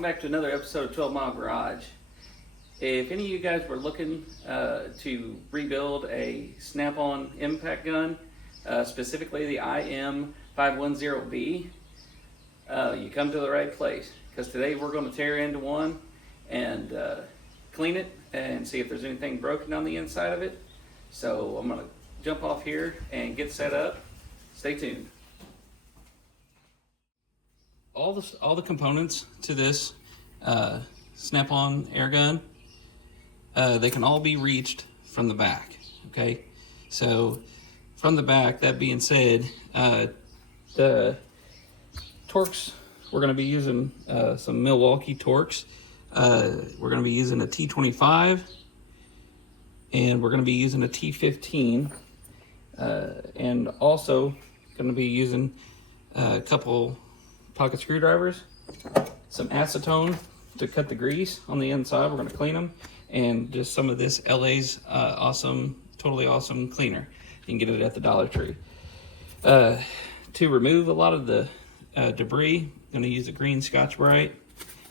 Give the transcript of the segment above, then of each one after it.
welcome back to another episode of 12 Mile Garage. If any of you guys were looking to rebuild a snap-on impact gun, specifically the im150b, you come to the right place, because today we're going to tear into one and clean it and see if there's anything broken on the inside of it. So I'm going to jump off here and get set up. Stay tuned. All the components to this snap-on air gun, they can all be reached from the back. Okay, so from the back, that being said, the Torx, we're going to be using some Milwaukee Torx. We're going to be using a T25 and we're going to be using a T15, and also going to be using a couple pocket screwdrivers, some acetone to cut the grease on the inside. We're going to clean them, and just some of this LA's totally awesome cleaner. You can get it at the Dollar Tree. To remove a lot of the debris, I'm going to use a green Scotch-Brite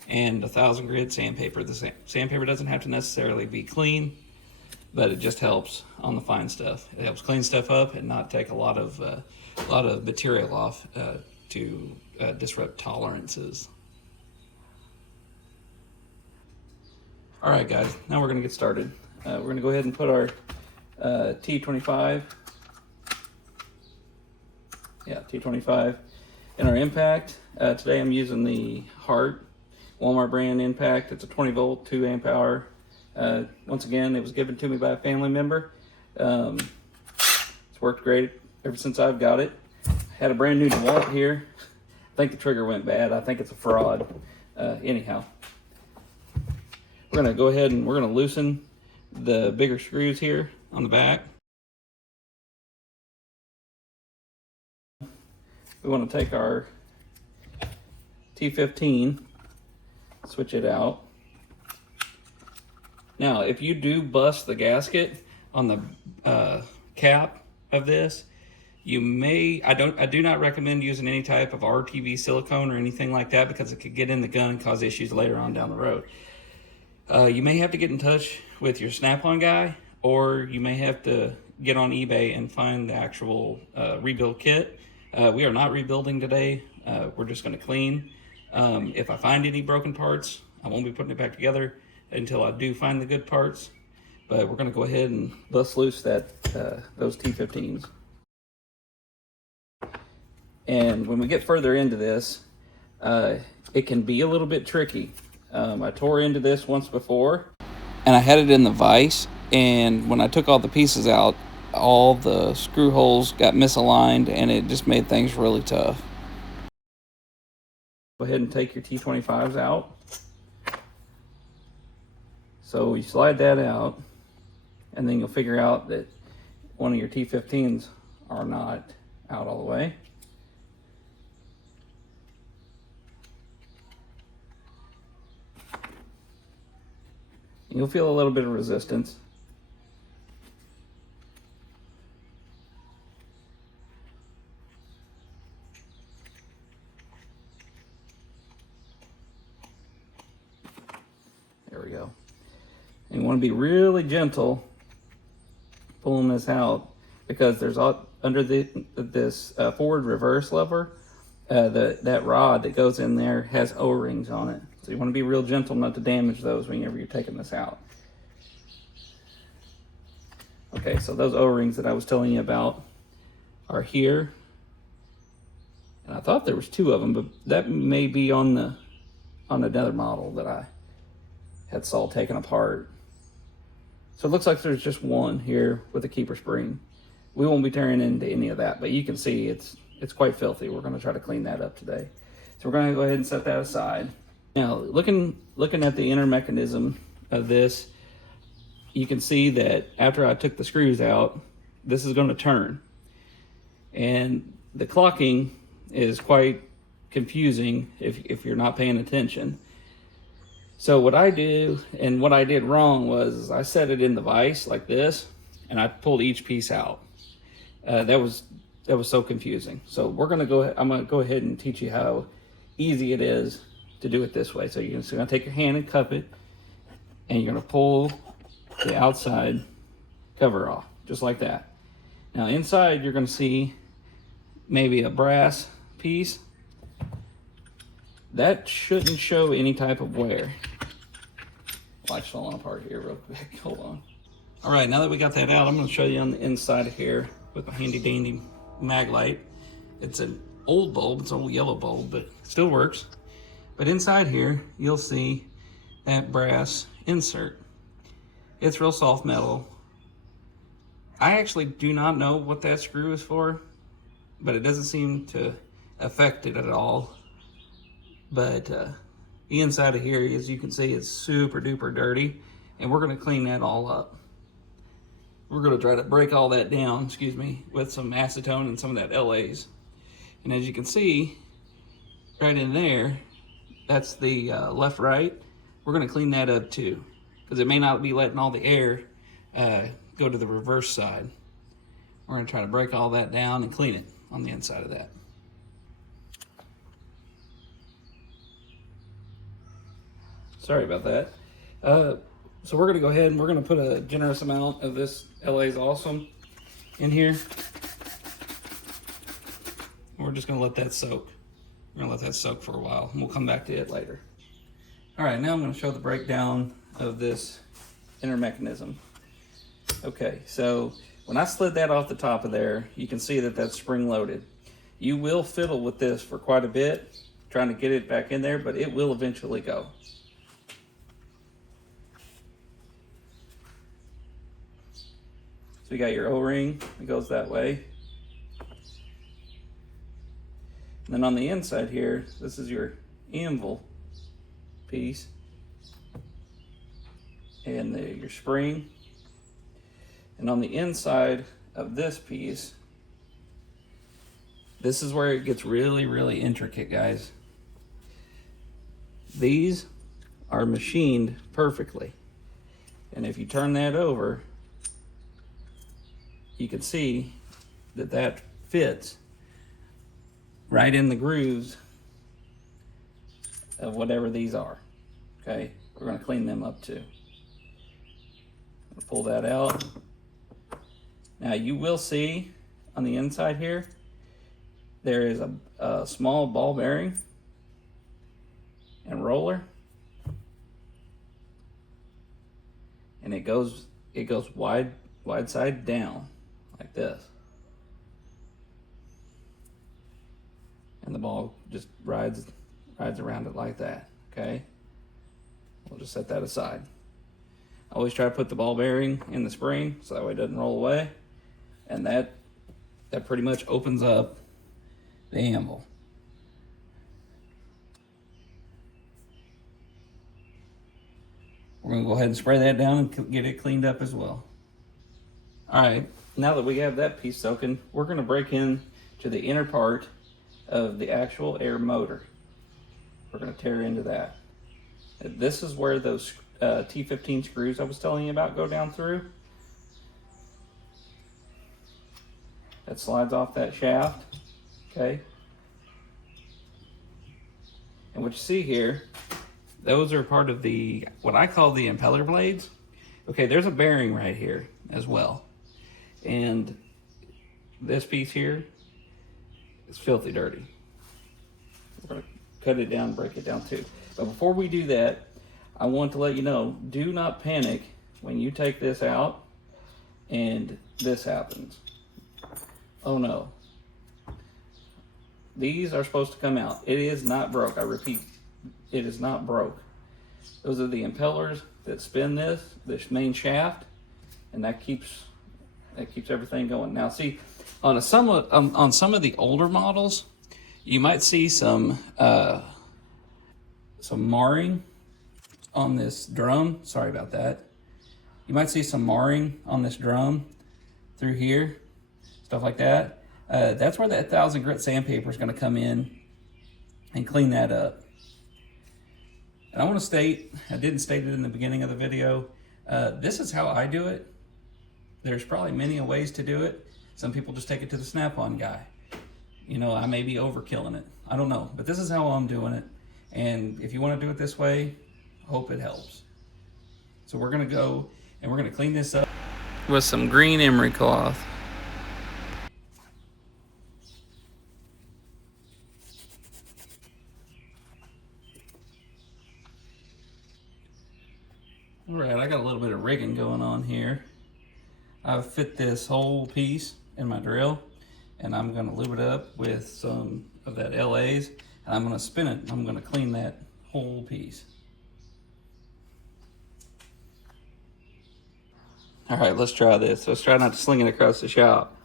and 1000 grit sandpaper. The sandpaper doesn't have to necessarily be clean, but it just helps on the fine stuff. It helps clean stuff up and not take a lot of material off to disrupt tolerances. All right, guys, now we're going to get started. We're going to go ahead and put our T25 in our impact. Today I'm using the Hart Walmart brand impact. It's a 20 volt, 2 amp hour. Once again, it was given to me by a family member. It's worked great ever since I've got it. Had a brand new DeWalt here. I think the trigger went bad. I think it's a fraud. Anyhow, we're gonna go ahead and we're gonna loosen the bigger screws here on the back. We want to take our T15, switch it out. Now, if you do bust the gasket on the cap of this, you may, I do not recommend using any type of RTV silicone or anything like that, because it could get in the gun and cause issues later on down the road. You may have to get in touch with your Snap-on guy, or you may have to get on eBay and find the actual rebuild kit. We are not rebuilding today. We're just going to clean. If I find any broken parts, I won't be putting it back together until I do find the good parts. But we're going to go ahead and bust loose those T15s. And when we get further into this, it can be a little bit tricky. I tore into this once before, and I had it in the vise, and when I took all the pieces out, all the screw holes got misaligned, and it just made things really tough. Go ahead and take your T25s out. So you slide that out, and then you'll figure out that one of your T15s are not out all the way. You'll feel a little bit of resistance. There we go. And you want to be really gentle pulling this out, because there's under this forward reverse lever, that rod that goes in there has O-rings on it. So you want to be real gentle not to damage those whenever you're taking this out. Okay, so those O-rings that I was telling you about are here. And I thought there was 2 of them, but that may be on another model that I had saw taken apart. So it looks like there's just one here with a keeper spring. We won't be tearing into any of that, but you can see it's quite filthy. We're going to try to clean that up today. So we're going to go ahead and set that aside. Now, looking at the inner mechanism of this, you can see that after I took the screws out, this is going to turn. And the clocking is quite confusing if you're not paying attention. So what I do, and what I did wrong, was I set it in the vise like this, and I pulled each piece out. That was so confusing. So I'm gonna go ahead and teach you how easy it is to do it this way. So you're gonna take your hand and cup it, and you're gonna pull the outside cover off, just like that. Now inside you're gonna see maybe a brass piece. That shouldn't show any type of wear. Watch falling apart here real quick, hold on. All right, now that we got that out, I'm gonna show you on the inside here with my handy dandy mag light. It's an old bulb, it's an old yellow bulb, but it still works. But inside here, you'll see that brass insert. It's real soft metal. I actually do not know what that screw is for, but it doesn't seem to affect it at all. But the inside of here, as you can see, is super duper dirty, and we're gonna clean that all up. We're gonna try to break all that down, excuse me, with some acetone and some of that LA's. And as you can see, right in there, that's the left-right. We're gonna clean that up too, because it may not be letting all the air go to the reverse side. We're gonna try to break all that down and clean it on the inside of that. Sorry about that. So we're gonna go ahead and we're gonna put a generous amount of this LA's Awesome in here. We're just gonna let that soak. We're gonna let that soak for a while, and we'll come back to it later. All right, now I'm gonna show the breakdown of this inner mechanism. Okay, so when I slid that off the top of there, you can see that that's spring loaded. You will fiddle with this for quite a bit, trying to get it back in there, but it will eventually go. So you got your O-ring, it goes that way. And then on the inside here, this is your anvil piece. And your spring. And on the inside of this piece, this is where it gets really, really intricate, guys. These are machined perfectly. And if you turn that over, you can see that that fits right in the grooves of whatever these are. Okay, we're gonna clean them up too. Pull that out. Now you will see on the inside here, there is a small ball bearing and roller. And it goes wide side down like this. And the ball just rides around it like that, okay? We'll just set that aside. I always try to put the ball bearing in the spring so that way it doesn't roll away. And that pretty much opens up the anvil. We're gonna go ahead and spray that down and get it cleaned up as well. All right, now that we have that piece soaking, we're gonna break in to the inner part of the actual air motor. We're gonna tear into that. This is where those T15 screws I was telling you about go down through. That slides off that shaft, okay? And what you see here, those are part of the, what I call the impeller blades. Okay, there's a bearing right here as well. And this piece here is filthy dirty. We're gonna cut it down, break it down too. But before we do that, I want to let you know, do not panic when you take this out and this happens. Oh no. These are supposed to come out. It is not broke. I repeat, it is not broke. Those are the impellers that spin this main shaft, and that keeps everything going. Now see, on some of the older models, you might see some marring on this drum. Sorry about that. You might see some marring on this drum through here, stuff like that. That's where that 1000 grit sandpaper is going to come in and clean that up. And I want to state, I didn't state it in the beginning of the video, this is how I do it. There's probably many ways to do it. Some people just take it to the Snap-on guy. You know, I may be overkilling it. I don't know, but this is how I'm doing it. And if you want to do it this way, hope it helps. So we're gonna go and we're gonna clean this up with some green emery cloth. All right, I got a little bit of rigging going on here. I've fit this whole piece in my drill, and I'm gonna lube it up with some of that LA's, and I'm gonna spin it. I'm gonna clean that whole piece. All right, let's try this. Let's try not to sling it across the shop.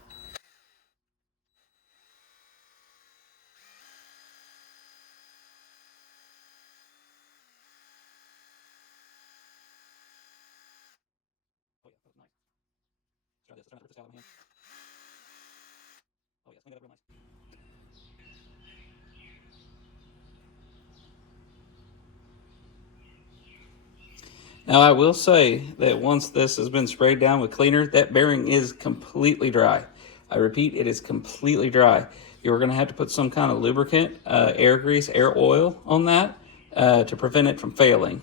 Now I will say that once this has been sprayed down with cleaner, that bearing is completely dry. I repeat, it is completely dry. You're gonna have to put some kind of lubricant, air grease, air oil on that to prevent it from failing.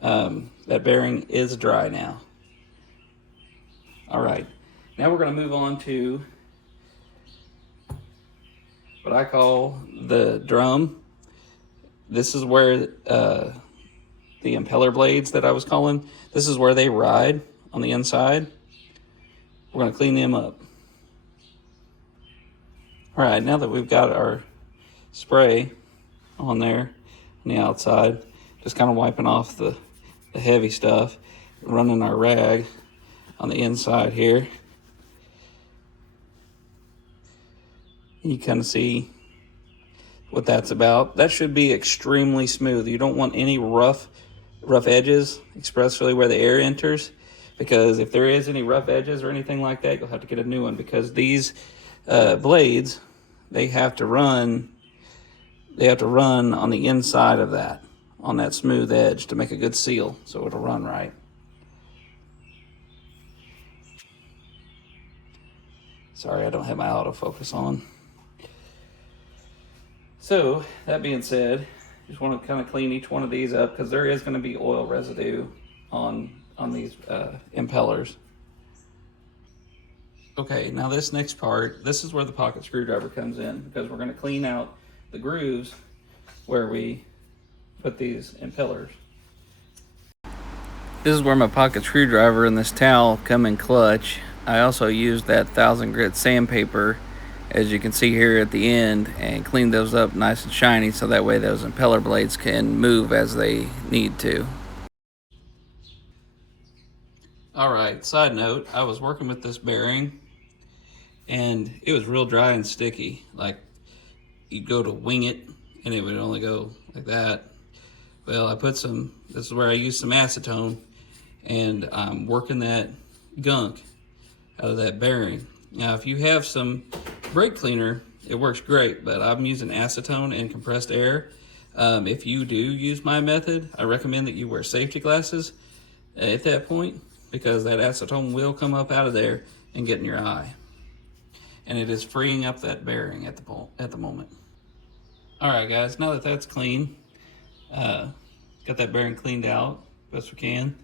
That bearing is dry now. All right, now we're gonna move on to what I call the drum. This is where the impeller blades that I was calling, this is where they ride on the inside. We're gonna clean them up. All right, now that we've got our spray on there on the outside, just kind of wiping off the heavy stuff, running our rag on the inside here. You kind of see what that's about. That should be extremely smooth. You don't want any rough edges, especially where the air enters, because if there is any rough edges or anything like that, you'll have to get a new one, because these blades, they have to run on the inside of that, on that smooth edge, to make a good seal so it'll run right. Sorry, I don't have my autofocus on. So that being said, just want to kind of clean each one of these up, because there is going to be oil residue on these impellers. Okay, now this next part, this is where the pocket screwdriver comes in, because we're going to clean out the grooves where we put these impellers. This is where my pocket screwdriver and this towel come in clutch. I also used that 1000 grit sandpaper, as you can see here at the end, and clean those up nice and shiny, so that way those impeller blades can move as they need to. All right, side note, I was working with this bearing and it was real dry and sticky. Like, you'd go to wing it and it would only go like that. Well, I put some, this is where I used some acetone, and I'm working that gunk out of that bearing. Now, if you have some brake cleaner, it works great, but I'm using acetone and compressed air. If you do use my method, I recommend that you wear safety glasses at that point, because that acetone will come up out of there and get in your eye. And it is freeing up that bearing at the moment. All right, guys, now that that's clean, got that bearing cleaned out best we can.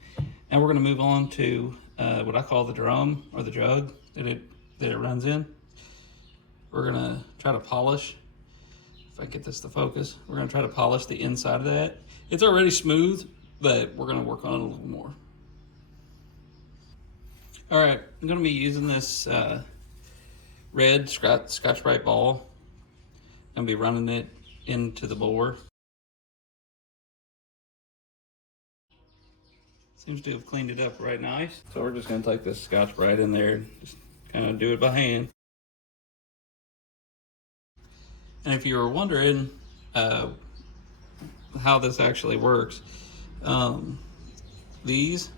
Now we're gonna move on to what I call the drum, or the jug that it runs in. We're gonna try to polish, if I get this to focus, we're gonna try to polish the inside of that. It's already smooth, but we're gonna work on it a little more. All right, I'm gonna be using this red Scotch-Brite ball. I'm gonna be running it into the bore. Seems to have cleaned it up right nice. So we're just gonna take this Scotch-Brite in there, just kind of do it by hand. And if you were wondering how this actually works, these,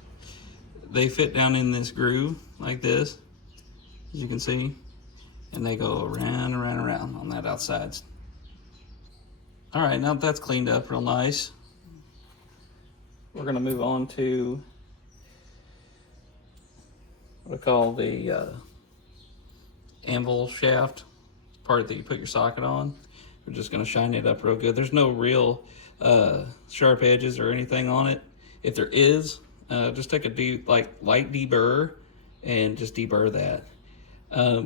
they fit down in this groove like this, as you can see, and they go around and around and around on that outside. All right, now that that's cleaned up real nice, we're gonna move on to what I call the anvil shaft, part that you put your socket on. We're just going to shine it up real good. There's no real sharp edges or anything on it. If there is, just take a light deburr and just deburr that.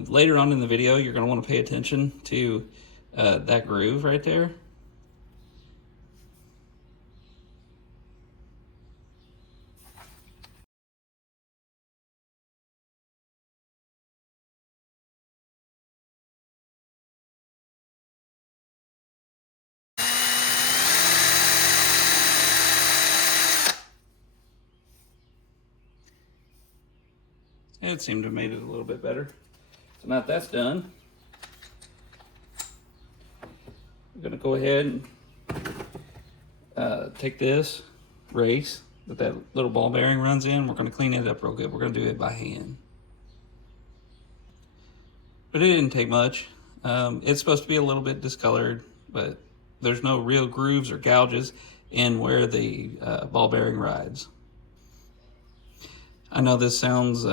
Later on in the video, you're going to want to pay attention to that groove right there. It seemed to have made it a little bit better. So now that that's done, I'm going to go ahead and take this race that little ball bearing runs in. We're going to clean it up real good. We're going to do it by hand. But it didn't take much. It's supposed to be a little bit discolored, but there's no real grooves or gouges in where the ball bearing rides. I know this sounds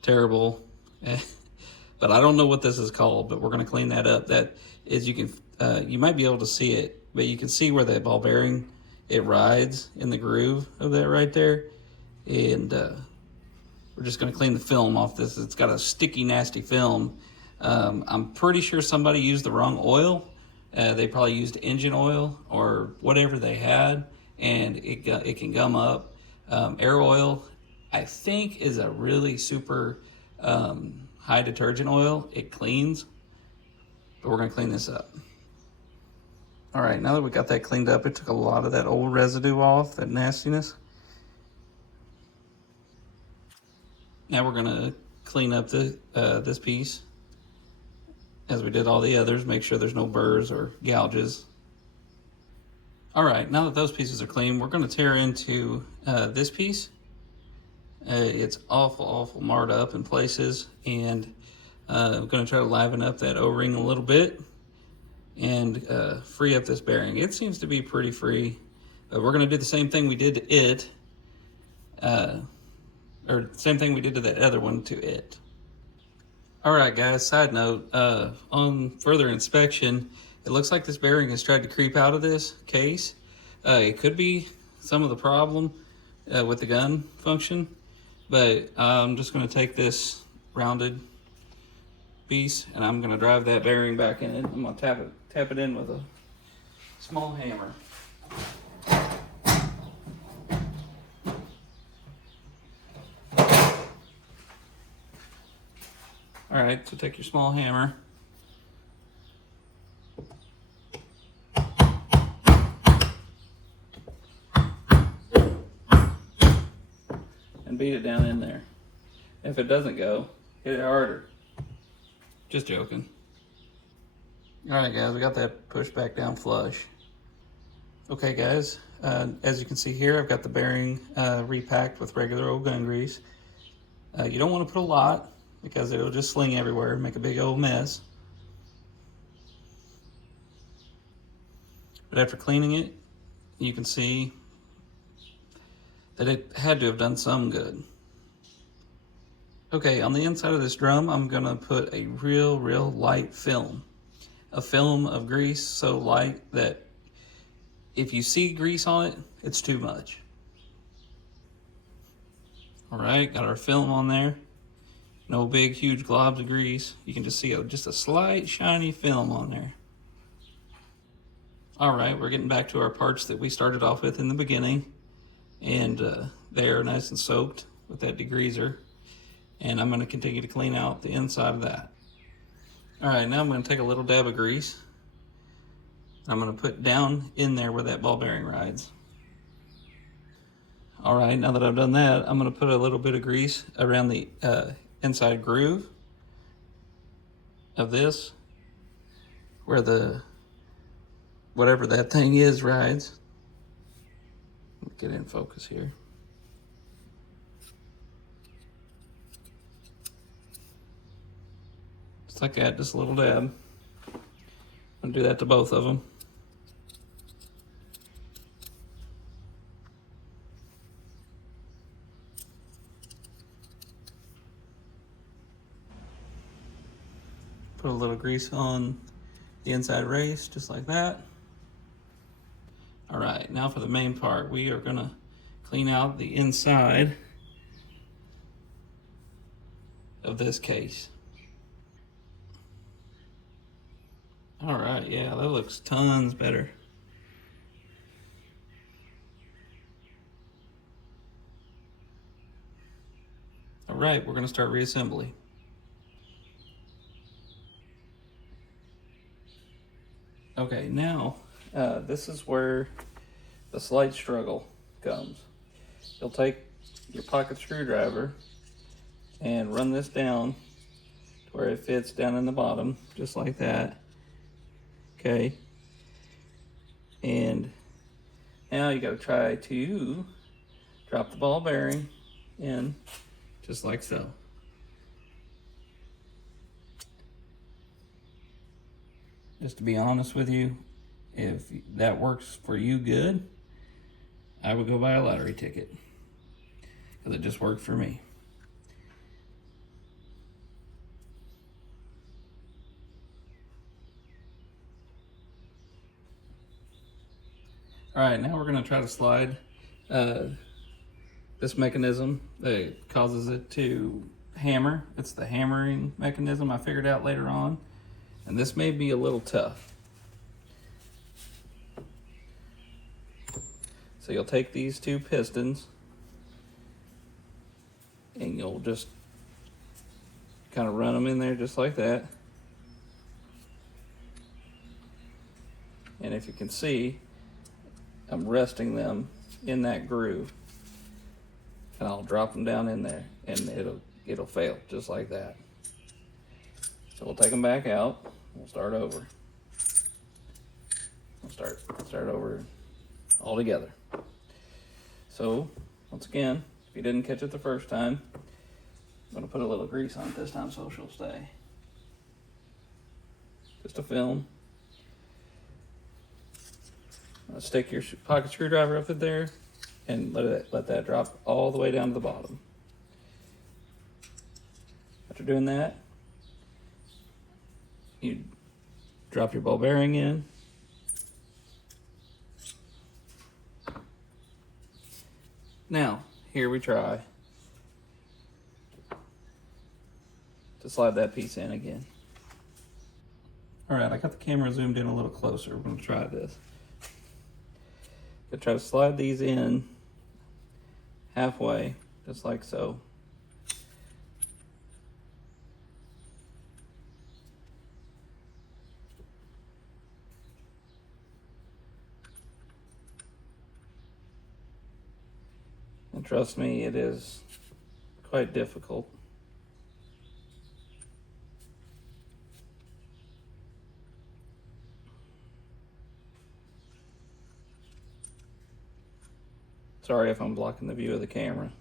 terrible, but I don't know what this is called, but we're going to clean that up. That is, you might be able to see it, but you can see where that ball bearing, it rides in the groove of that right there. And we're just going to clean the film off this. It's got a sticky, nasty film. I'm pretty sure somebody used the wrong oil. They probably used engine oil or whatever they had, and it can gum up. Air oil, I think, is a really super high detergent oil. It cleans, but we're going to clean this up. All right, now that we got that cleaned up, it took a lot of that old residue off, that nastiness. Now we're going to clean up this piece as we did all the others. Make sure there's no burrs or gouges. All right, now that those pieces are clean, we're going to tear into this piece. It's awful marred up in places, and I'm going to try to liven up that O-ring a little bit and free up this bearing. It seems to be pretty free, but we're going to do the same thing we did to it, or same thing we did to that other one to it. All right, guys, side note, on further inspection, it looks like this bearing has tried to creep out of this case. It could be some of the problem with the gun function, but I'm just going to take this rounded piece and I'm going to drive that bearing back in. I'm going to tap it in with a small hammer. All right, so take your small hammer. And beat it down in there. If it doesn't go, hit it harder. Just joking. All right, guys, we got that pushed back down flush. Okay, guys, as you can see here, I've got the bearing repacked with regular old gun grease. You don't want to put a lot because it'll just sling everywhere and make a big old mess. But after cleaning it, you can see that it had to have done some good. Okay, on the inside of this drum, I'm gonna put a real light film. A film of grease so light that if you see grease on it, it's too much. All right, got our film on there. No big, huge globs of grease. You can just see just a slight shiny film on there. All right, we're getting back to our parts that we started off with in the beginning. And they are nice and soaked with that degreaser. And I'm gonna continue to clean out the inside of that. All right, now I'm gonna take a little dab of grease. I'm gonna put down in there where that ball bearing rides. All right, now that I've done that, I'm gonna put a little bit of grease around the inside groove of this, where the, whatever that thing is, rides. Get in focus here. Just like that, just a little dab. I'm gonna do that to both of them. Put a little grease on the inside race, just like that. All right, now for the main part, we are gonna clean out the inside of this case. All right, yeah, that looks tons better. All right, we're gonna start reassembly. Okay, now this is where the slight struggle comes. You'll take your pocket screwdriver and run this down to where it fits down in the bottom, just like that. Okay, and now you gotta try to drop the ball bearing in, just like so. Just to be honest with you, if that works for you good, I would go buy a lottery ticket, because it just worked for me. All right, now we're gonna try to slide this mechanism that causes it to hammer. It's the hammering mechanism I figured out later on, and this may be a little tough. So you'll take these two pistons and you'll just kind of run them in there just like that. And if you can see, I'm resting them in that groove, and I'll drop them down in there and it'll fail just like that. So we'll take them back out. We'll start over. We'll start over all together. So once again, if you didn't catch it the first time, I'm gonna put a little grease on it this time so she'll stay. Just a film. Stick your pocket screwdriver up in there and let that drop all the way down to the bottom. After doing that, you drop your ball bearing in. Now, here we try to slide that piece in again. All right, I got the camera zoomed in a little closer. We're gonna try this. Gonna try to slide these in halfway, just like so. And trust me, it is quite difficult. Sorry if I'm blocking the view of the camera.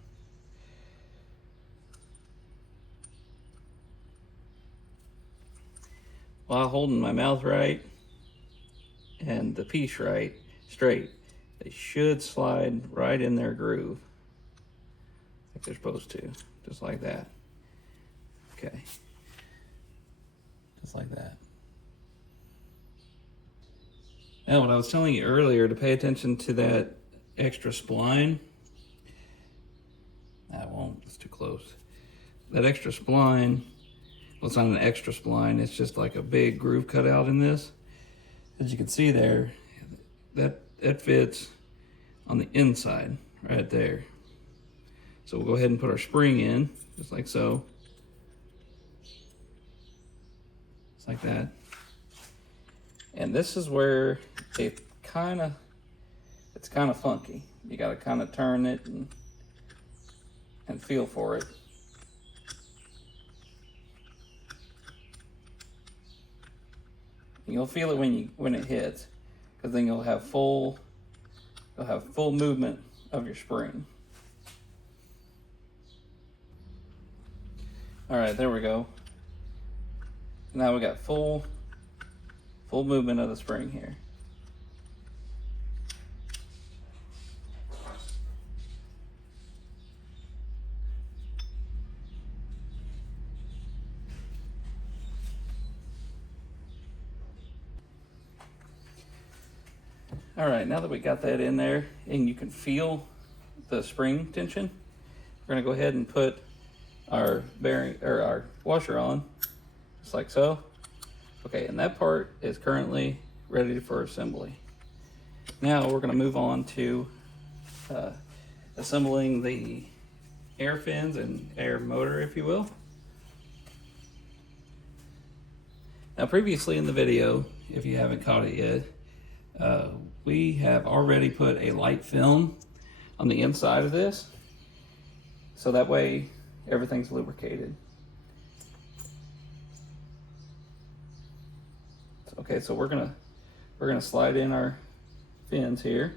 While holding my mouth right and the piece right, straight, they should slide right in their groove, like they're supposed to, just like that. Okay, just like that. Now, what I was telling you earlier, to pay attention to that extra spline. I won't, it's too close. That extra spline, well, it's not an extra spline, it's just like a big groove cut out in this. As you can see there, that fits on the inside right there. So we'll go ahead and put our spring in, just like so. Just like that. And this is where it's kind of funky. You got to kind of turn it and feel for it. And you'll feel it when it hits, because then you'll have full movement of your spring. All right, there we go. Now we got full movement of the spring here. All right, now that we got that in there and you can feel the spring tension, we're gonna go ahead and put our bearing or our washer on, just like so. Okay, and that part is currently ready for assembly. Now we're gonna move on to assembling the air fins and air motor, if you will. Now previously in the video, if you haven't caught it yet, we have already put a light film on the inside of this, so that way everything's lubricated. Okay, so we're gonna slide in our fins here.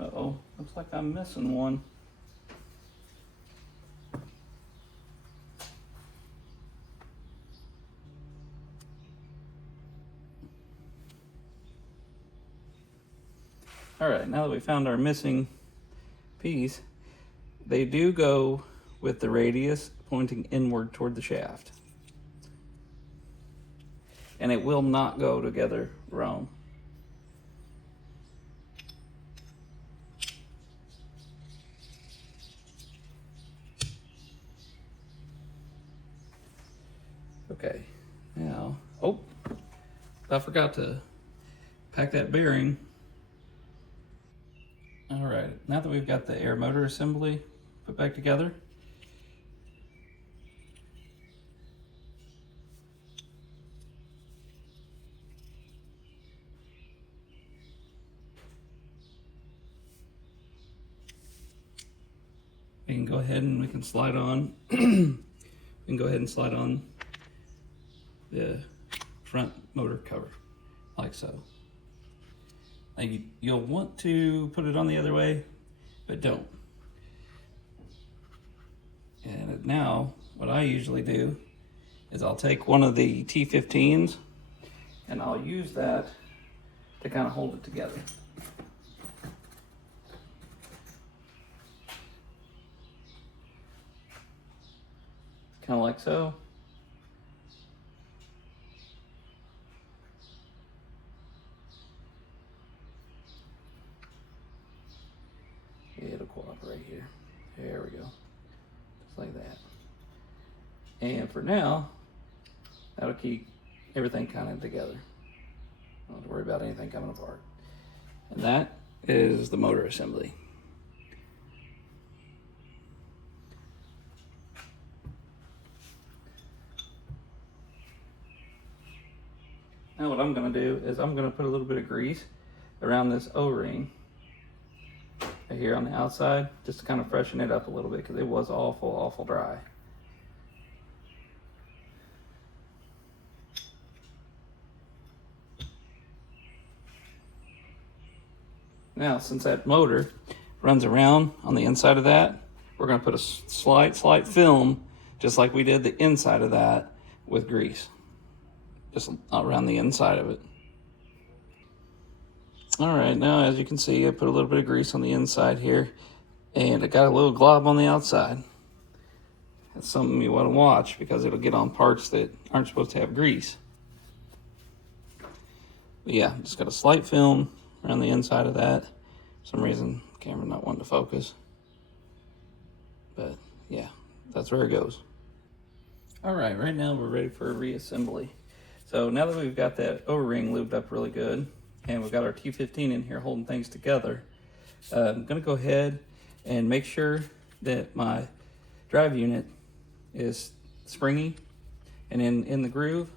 Uh-oh, looks like I'm missing one. All right, now that we found our missing piece, they do go with the radius pointing inward toward the shaft. And it will not go together wrong. Okay, now, oh, I forgot to pack that bearing. All right, now that we've got the air motor assembly put back together, we can go ahead and we can slide on, we can go ahead and slide on the front motor cover, like so. Now you'll want to put it on the other way, but don't. And now, what I usually do is I'll take one of the T15s and I'll use that to kind of hold it together. Kind of like so. It'll cooperate here. There we go. Just like that. And for now, that'll keep everything kind of together. Don't have to worry about anything coming apart. And that is the motor assembly. Now what I'm going to do is I'm going to put a little bit of grease around this O-ring here on the outside, just to kind of freshen it up a little bit, because it was awful dry. Now, since that motor runs around on the inside of that, we're going to put a slight film, just like we did the inside of that, with grease, just around the inside of it. All right, now as you can see, I put a little bit of grease on the inside here, and it got a little glob on the outside. That's something you want to watch, because it'll get on parts that aren't supposed to have grease. But yeah, just got a slight film around the inside of that. For some reason, the camera not wanting to focus. But yeah, that's where it goes. All right, right now we're ready for a reassembly. So now that we've got that O-ring lubed up really good, and we've got our T15 in here holding things together, I'm gonna go ahead and make sure that my drive unit is springy and in the groove.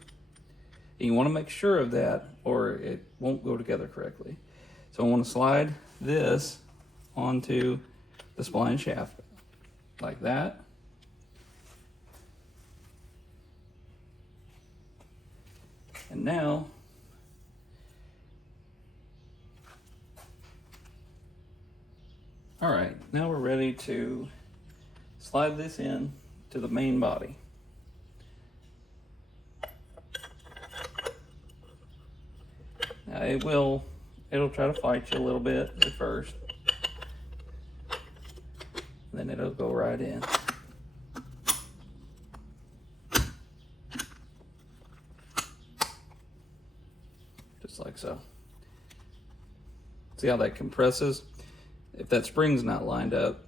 And you wanna make sure of that, or it won't go together correctly. So I wanna slide this onto the spline shaft like that. And now all right, now we're ready to slide this in to the main body. Now it'll try to fight you a little bit at first. Then it'll go right in. Just like so. See how that compresses? If that spring's not lined up,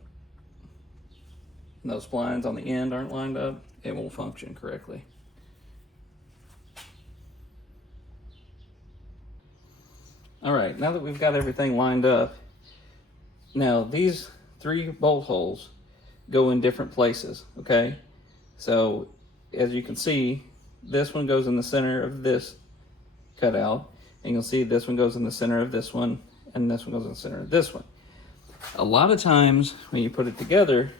and those splines on the end aren't lined up, it won't function correctly. All right, now that we've got everything lined up, now these 3 bolt holes go in different places, okay? So as you can see, this one goes in the center of this cutout, and you'll see this one goes in the center of this one, and this one goes in the center of this one. A lot of times when you put it together,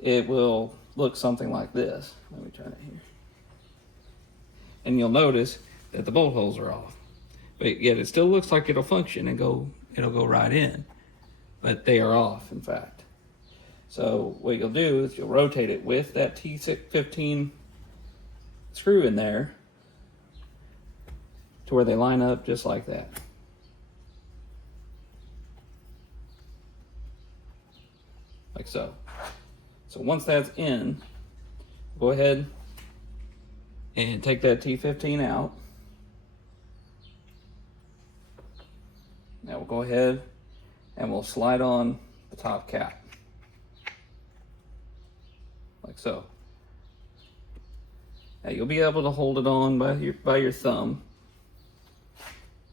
it will look something like this. Let me turn it here. And you'll notice that the bolt holes are off. But yet it still looks like it'll function and it'll go right in. But they are off, in fact. So what you'll do is you'll rotate it with that T15 screw in there to where they line up just like that. Like so. So once that's in, go ahead and take that T15 out. Now we'll go ahead and we'll slide on the top cap. Like so. Now you'll be able to hold it on by your thumb.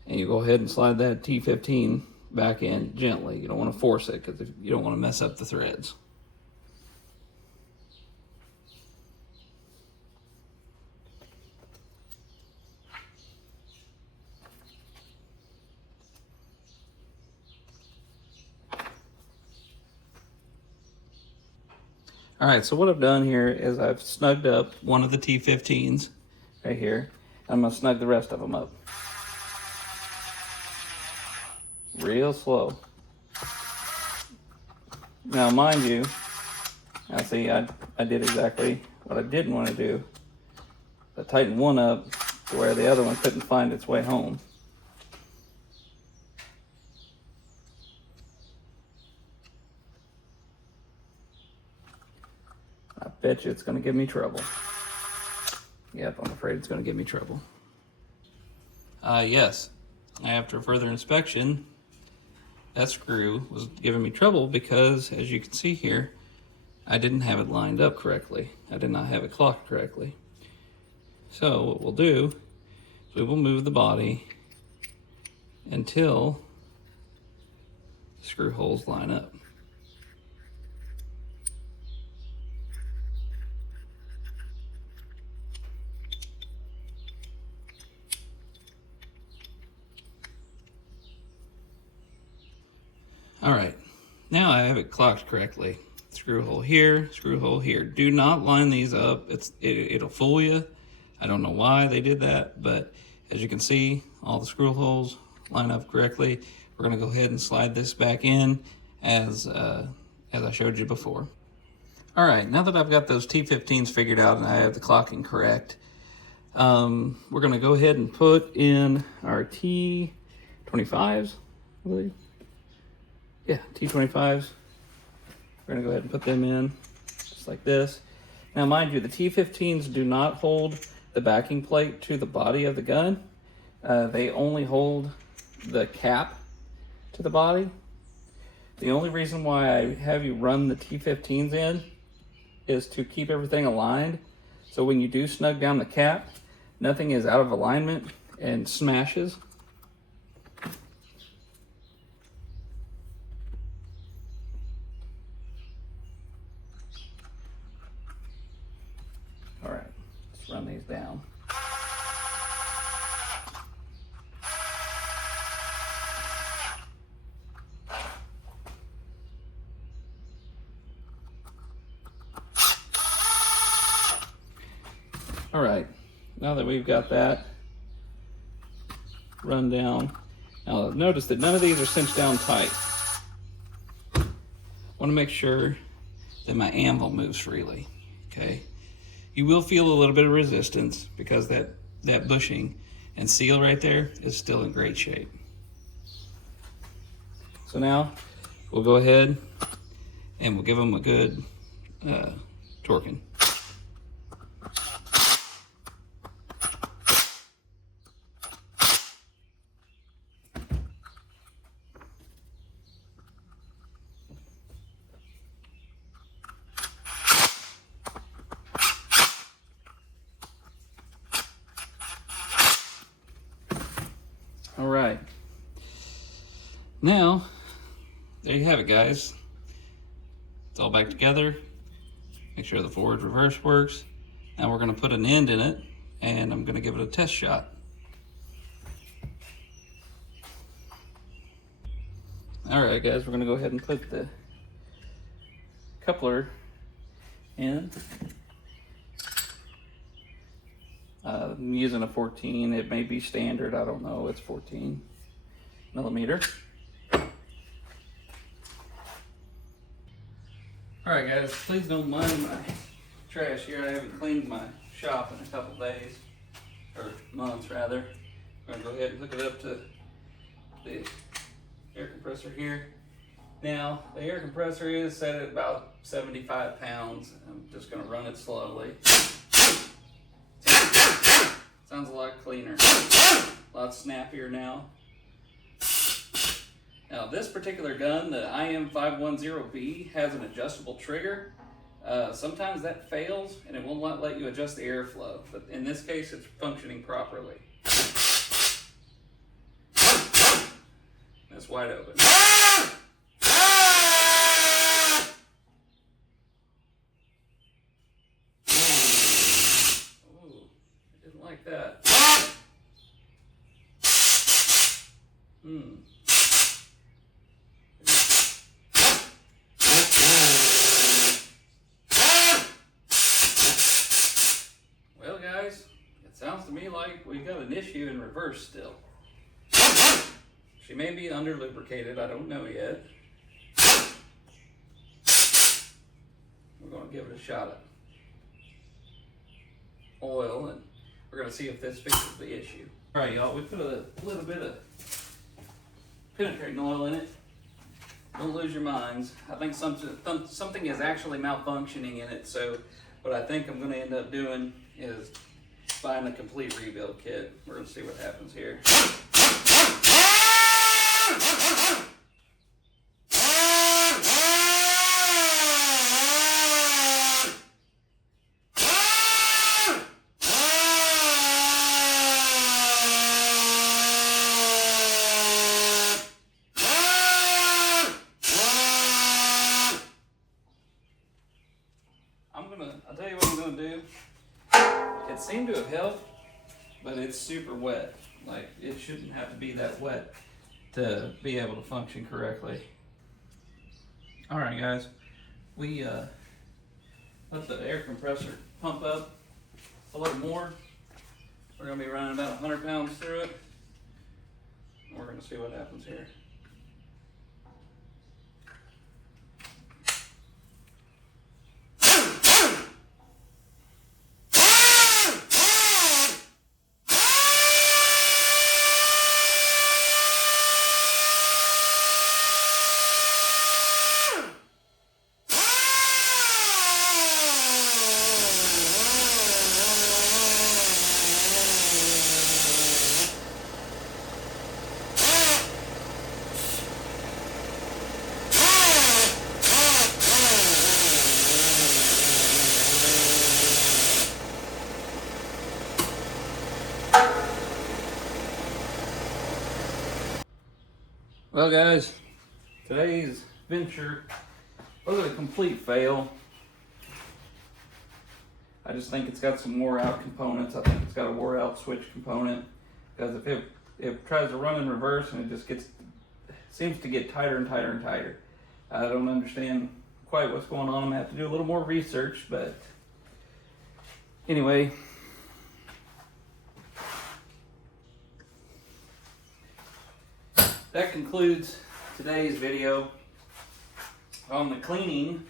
And you go ahead and slide that T15 back in gently. You don't want to force it because you don't want to mess up the threads. All right, so what I've done here is I've snugged up one of the T15s right here. I'm gonna snug the rest of them up. Real slow. Now, mind you, now see, I did exactly what I didn't want to do. I tightened one up to where the other one couldn't find its way home. I bet you it's going to give me trouble. Yep, I'm afraid it's going to give me trouble. Yes, after further inspection, that screw was giving me trouble because, as you can see here, I didn't have it lined up correctly. I did not have it clocked correctly. So what we'll do is we will move the body until the screw holes line up. All right, now I have it clocked correctly. Screw hole here, screw hole here. Do not line these up. It'll fool you. I don't know why they did that, but as you can see, all the screw holes line up correctly. We're gonna go ahead and slide this back in as I showed you before. All right, now that I've got those T15s figured out and I have the clocking correct, we're gonna go ahead and put in our T25s, I believe. Yeah, T25s. We're gonna go ahead and put them in just like this. Now mind you, the T15s do not hold the backing plate to the body of the gun. They only hold the cap to the body. The only reason why I have you run the T15s in is to keep everything aligned. So when you do snug down the cap, nothing is out of alignment and smashes. All right, let's run these down. All right, now that we've got that run down, now notice that none of these are cinched down tight. I want to make sure that my anvil moves freely, okay? You will feel a little bit of resistance because that bushing and seal right there is still in great shape. So now we'll go ahead and we'll give them a good torquing. All right, now there you have it, guys. It's all back together. Make sure the forward reverse works. Now we're going to put an end in it, and I'm going to give it a test shot. All right, guys, we're going to go ahead and put the coupler in. I'm using a 14. It may be standard. I don't know. It's 14 millimeter. All right, guys, please don't mind my trash here. I haven't cleaned my shop in a couple days, or months rather. I'm gonna go ahead and hook it up to the air compressor here. Now, the air compressor is set at about 75 pounds. I'm just gonna run it slowly. Sounds a lot cleaner, a lot snappier now. Now this particular gun, the im150b, has an adjustable trigger. Sometimes that fails and it will not let you adjust the airflow, but in this case it's functioning properly. It's wide open. Ooh, I didn't like that. Well, guys, it sounds to me like we've got an issue in reverse still. She may be under lubricated, I don't know yet. We're going to give it a shot of oil and we're going to see if this fixes the issue. All right, y'all, we put a little bit of penetrating oil in it. Don't lose your minds. I think something is actually malfunctioning in it, so what I think I'm going to end up doing is buying a complete rebuild kit. We're going to see what happens here. I'll tell you what I'm going to do. It seemed to have helped, but it's super wet. Like, it shouldn't have to be that wet to be able to function correctly. All right, guys, we let the air compressor pump up a little more. We're going to be running about 100 pounds through it. We're going to see what happens here. Well, guys, today's venture was a complete fail. I just think it's got some wore out components. I think it's got a wore out switch component, because if it tries to run in reverse and it just seems to get tighter and tighter and tighter. I don't understand quite what's going on. I'm gonna have to do a little more research, but anyway, that concludes today's video on the cleaning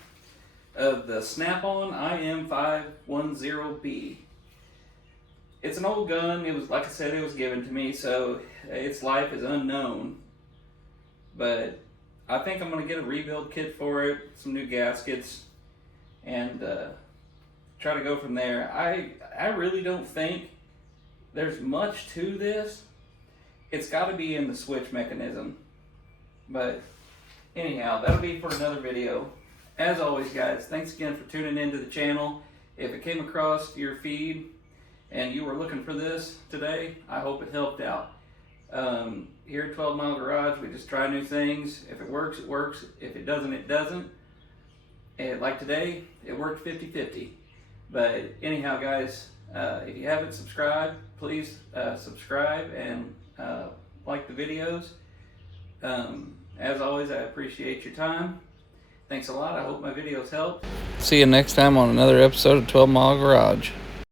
of the Snap-on im150b. It's an old gun. It was, like I said, it was given to me, so its life is unknown. But I think I'm going to get a rebuild kit for it, some new gaskets, and try to go from there. I really don't think there's much to this. It's got to be in the switch mechanism. But anyhow, that'll be for another video. As always, guys, thanks again for tuning into the channel. If it came across your feed and you were looking for this today, I hope it helped out. Here at 12 Mile Garage, we just try new things. If it works, it works. If it doesn't, it doesn't. And like today, it worked 50-50. But anyhow, guys, if you haven't subscribed, please subscribe and like the videos. As always, I appreciate your time. Thanks a lot. I hope my videos helped. See you next time on another episode of 12 Mile Garage.